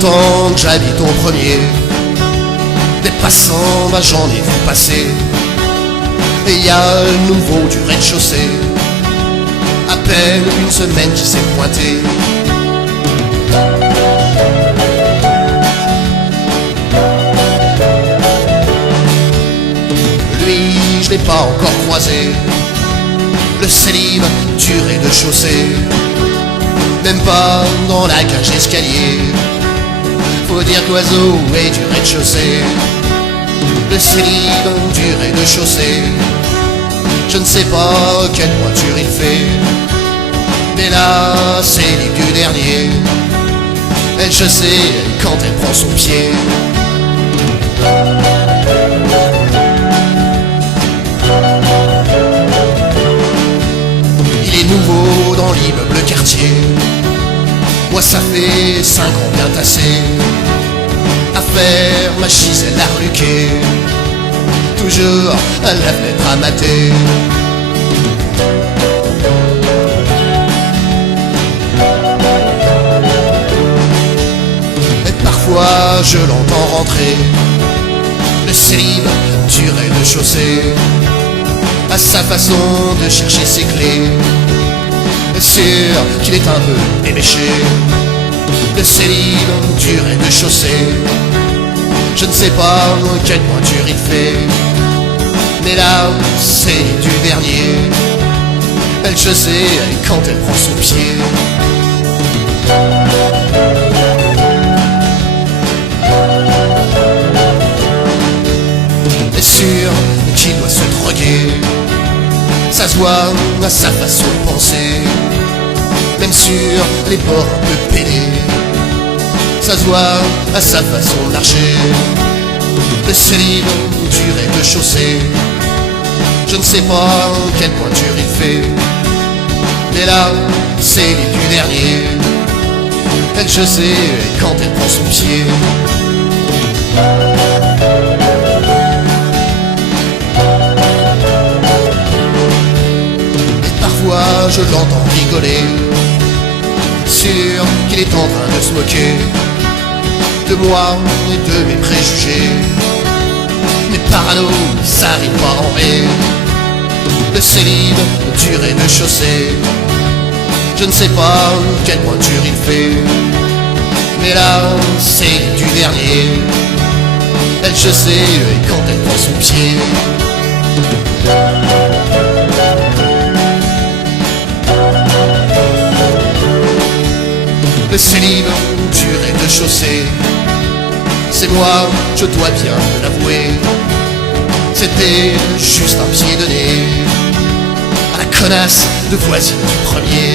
longtemps que j'habite au premier. Des passants, bah j'en ai vu passer. Et y a le nouveau du rez-de-chaussée. À peine une semaine qui s'est pointé. Lui, je l'ai pas encore croisé. Le célibe du rez-de-chaussée. Même pas dans la cage d'escalier. Faut dire qu'oiseau est du rez-de-chaussée. Le célibe du rez-de-chaussée. Je ne sais pas quelle pointure il fait, mais là, célibe du dernier. Elle, je sais quand elle prend son pied. Il est nouveau dans l'immeuble quartier. Moi ça fait 5 ans bien tassé à faire ma chiselle à reluquer. Toujours à la fenêtre à mater. Et parfois je l'entends rentrer, le célibe du rez-de-chaussée, à sa façon de chercher ses clés. Sûr qu'il est un peu éméché, le célibe du rez-de-chaussée. Je ne sais pas quelle pointure il fait, mais là, c'est du dernier. Elle, je sais quand elle prend son pied. Et sûr qu'il doit se droguer, ça se voit à sa façon de penser. Même sur les bords un peu pédés, ça se voit à sa façon de marcher. Le célibe du rez-de-chaussée. Je ne sais pas quelle pointure il fait, mais là, c'est du dernier. Elle, je sais quand elle prend son pied. Et parfois, je l'entends rigoler, sûr qu'il est en train de se moquer de moi et de mes préjugés. Mais parano, ça arrive pas en vrai. Le célibe du rez-de-chaussée. Je ne sais pas quelle pointure il fait, mais là, c'est du dernier. Elle, je sais quand elle prend son pied. Le célibe du rez-de-chaussée, c'est moi, je dois bien l'avouer. C'était juste un pied de nez à la connasse de voisine du premier.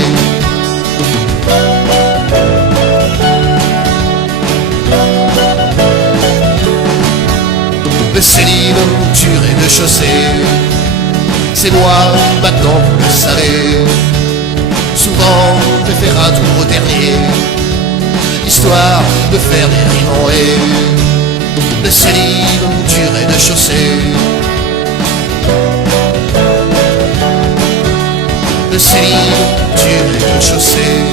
Le célibe du rez-de-chaussée, c'est moi, maintenant vous le savez. Souvent, je vais faire un tour au dernier, histoire de faire des rimes en haie. Le célibe du rez-de-chaussée. Le célibe du rez-de-chaussée.